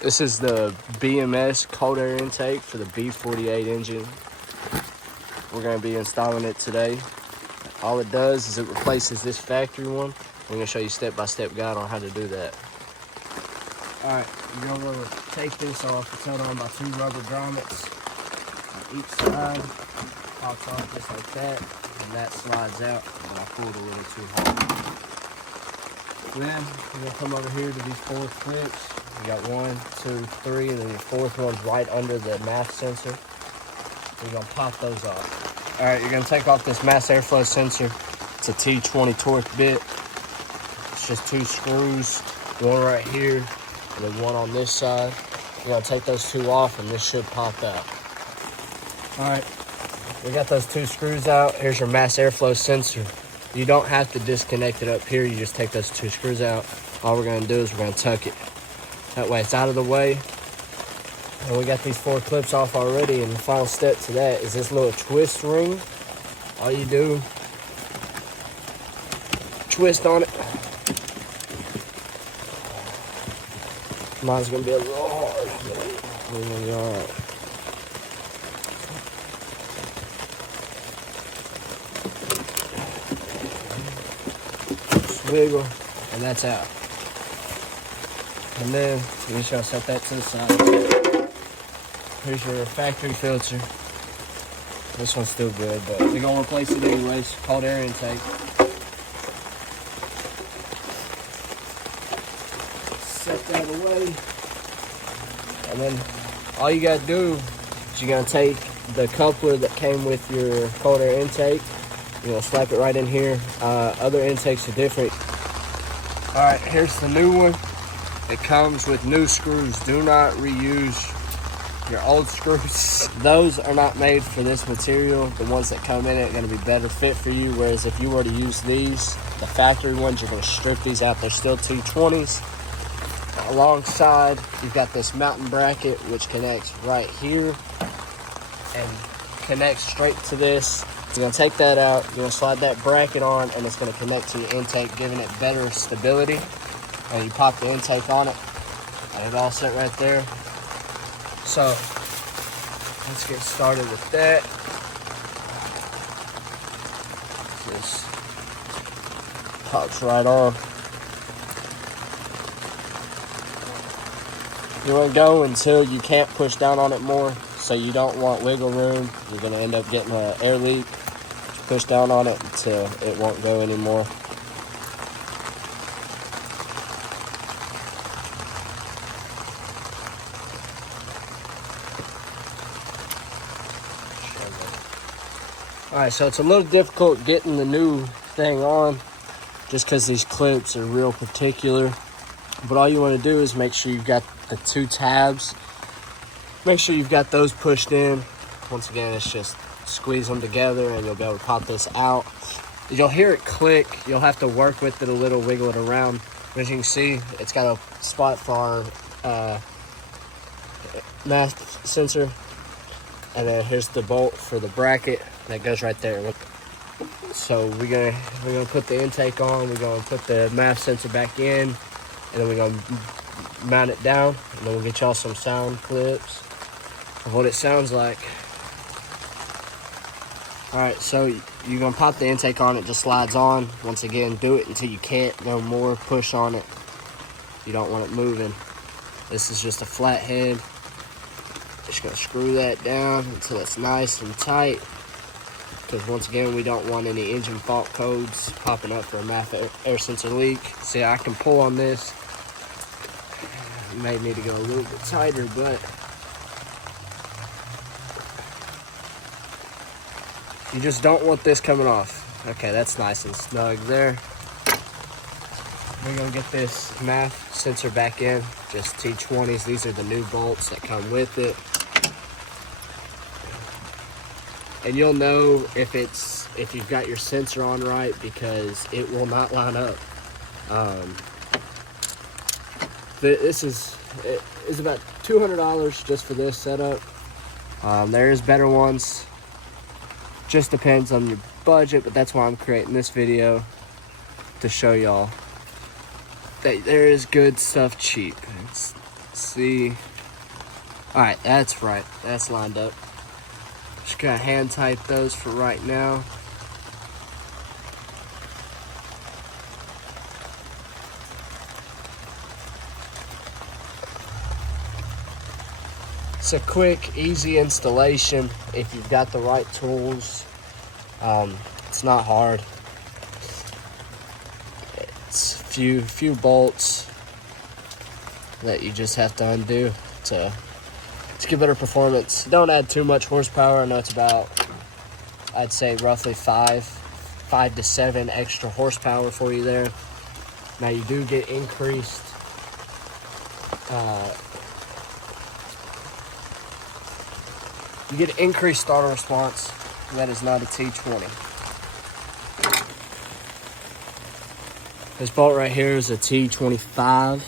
This is the BMS cold air intake for the B48 engine. We're going to be installing it today. All it does is it replaces this factory one. I'm going to show you step-by-step guide on how to do that. All right, you're going to take this off. It's held on by 2 rubber grommets on each side. Pops off just like that, and that slides out. But I pulled a little too hard. Then we're going to come over here to these 4 clips. You got 1, 2, 3, and then your 4th one's right under the mass sensor. We're going to pop those off. All right, you're going to take off this mass airflow sensor. It's a T20 torque bit. It's just 2 screws, one right here, and then one on this side. You're going to take those 2 off, and this should pop out. All right, we got those 2 screws out. Here's your mass airflow sensor. You don't have to disconnect it up here. You just take those 2 screws out. All we're going to do is we're going to tuck it. That way it's out of the way. And we got these 4 clips off already, and the final step to that is this little twist ring. All you do, twist on it. Mine's gonna be a little hard, but we're gonna be all right. Just wiggle, and that's out. And then we just gotta set that to the side. Here's your factory filter. This one's still good, but we're gonna replace it anyways. Cold air intake. Set that away. And then all you gotta do is you're gonna take the coupler that came with your cold air intake. You're gonna slap it right in here. Other intakes are different. All right, here's the new one. It comes with new screws. Do not reuse your old screws. Those are not made for this material. The ones that come in it are going to be better fit for you. Whereas if you were to use these, the factory ones, you're going to strip these out. They're still T20s. Alongside, you've got this mounting bracket, which connects right here and connects straight to this. You're going to take that out. You're going to slide that bracket on, and it's going to connect to your intake, giving it better stability. And you pop the intake on it, and it all set right there. So let's get started with that. Just pops right on. You want to go until you can't push down on it more, so you don't want wiggle room. You're going to end up getting an air leak. Just push down on it until it won't go anymore. Alright, so it's a little difficult getting the new thing on just because these clips are real particular. But all you want to do is make sure you've got the 2 tabs. Make sure you've got those pushed in. Once again, it's just squeeze them together and you'll be able to pop this out. You'll hear it click. You'll have to work with it a little, wiggle it around. But as you can see, it's got a spot for our mass sensor. And then here's the bolt for the bracket that goes right there. So we're gonna put the intake on. We're gonna put the mass sensor back in, and then we're gonna mount it down. And then we'll get y'all some sound clips of what it sounds like. All right, so you're gonna pop the intake on. It just slides on. Once again, do it until you can't no more. Push on it. You don't want it moving. This is just a flat head. Just gonna screw that down until it's nice and tight, because once again we don't want any engine fault codes popping up for a mass air sensor leak. See, I can pull on this. You may need to go a little bit tighter, but you just don't want this coming off. Okay, that's nice and snug there. We're gonna get this mass sensor back in, just T20s. These are the new bolts that come with it. And you'll know if you've got your sensor on right, because it will not line up. This is about $200 just for this setup. There is better ones. Just depends on your budget, but that's why I'm creating this video, to show y'all that there is good stuff cheap. It's see. All right, that's right. That's lined up. Just gonna hand tight those for right now. It's a quick, easy installation if you've got the right tools. It's not hard. It's a few bolts that you just have to undo to get better performance. Don't add too much horsepower. I know it's about, I'd say roughly 5 to 7 extra horsepower for you there. Now you do get increased throttle response. That is not a T20. This bolt right here is a T25,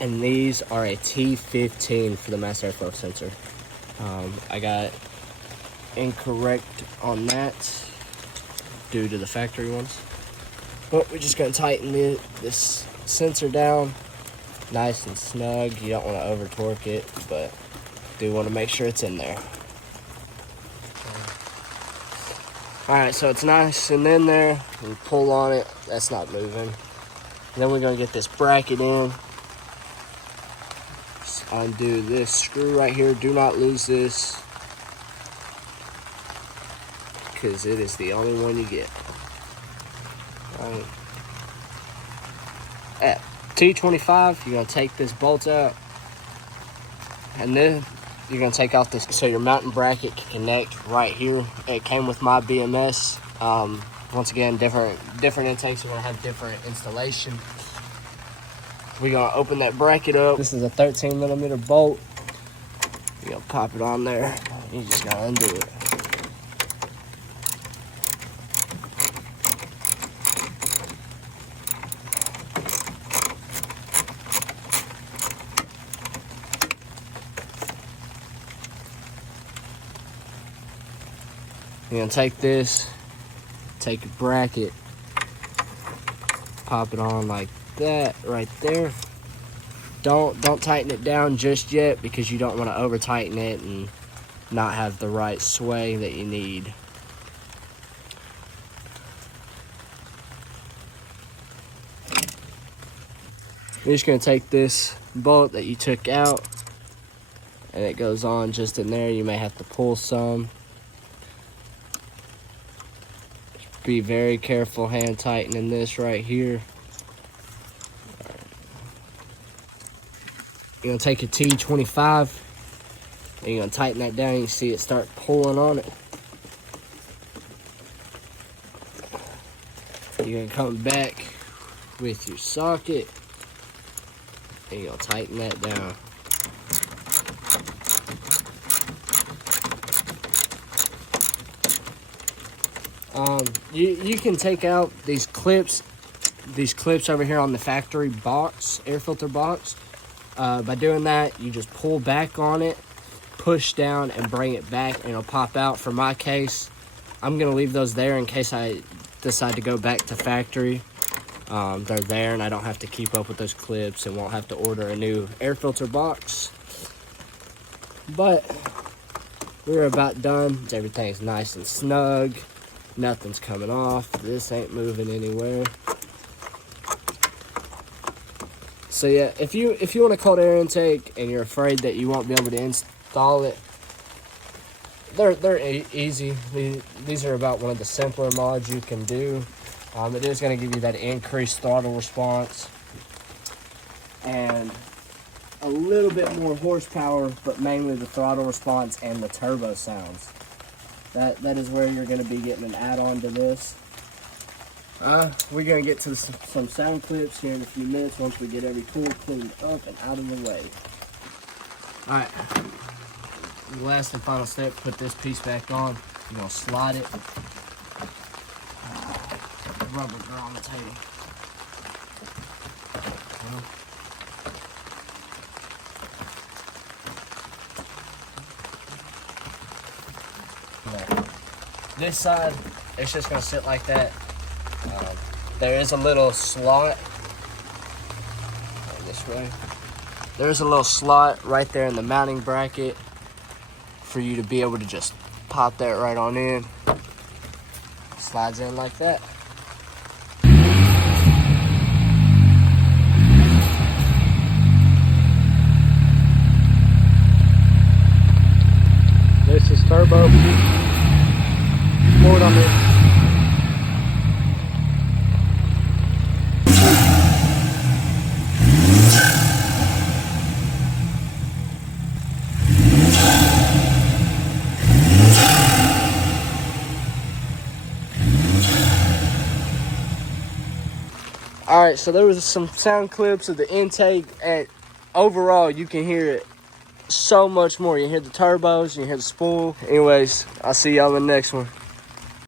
and these are a T15 for the mass airflow sensor. I got incorrect on that due to the factory ones, but we're just gonna tighten this sensor down nice and snug. You don't want to over torque it, but do want to make sure it's in there. All right, so it's nice and in there. We pull on it, that's not moving. Then we're gonna get this bracket in. Just undo this screw right here. Do not lose this, because it is the only one you get. All right. At T25, you're gonna take this bolt out, and then you're gonna take off this, so your mounting bracket can connect right here. It came with my BMS. Once again, different intakes are gonna have different installation. We're gonna open that bracket up. This is a 13mm bolt. You're gonna pop it on there. You just gotta undo it. You're gonna take this, take a bracket, pop it on like that right there. Don't tighten it down just yet, because you don't want to over tighten it and not have the right sway that you need. You're just gonna take this bolt that you took out, and it goes on just in there. You may have to pull some. Be very careful hand tightening this right here. You're gonna take a T25 and you're gonna tighten that down. You see it start pulling on it. You're gonna come back with your socket and you're gonna tighten that down. You can take out these clips over here on the factory box, air filter box. By doing that, you just pull back on it, push down, and bring it back, and it'll pop out. For my case, I'm gonna leave those there in case I decide to go back to factory. They're there, and I don't have to keep up with those clips and won't have to order a new air filter box. But we're about done. Everything's nice and snug. Nothing's coming off. This ain't moving anywhere. So yeah, if you want a cold air intake and you're afraid that you won't be able to install it, they're easy. These are about one of the simpler mods you can do. It is going to give you that increased throttle response and a little bit more horsepower, but mainly the throttle response and the turbo sounds. That is where you're going to be getting an add-on to this. We're going to get to some sound clips here in a few minutes once we get every tool cleaned up and out of the way. Alright, the last and final step, put this piece back on. You're going to slide it. Rubber girl on the table. This side, it's just going to sit like that. There is a little slot this way. There's a little slot right there in the mounting bracket for you to be able to just pop that right on in. Slides in like that. This is turbo. Forward on this. All right, so there was some sound clips of the intake, and overall you can hear it so much more. You can hear the turbos, you can hear the spool. Anyways, I'll see y'all in the next one.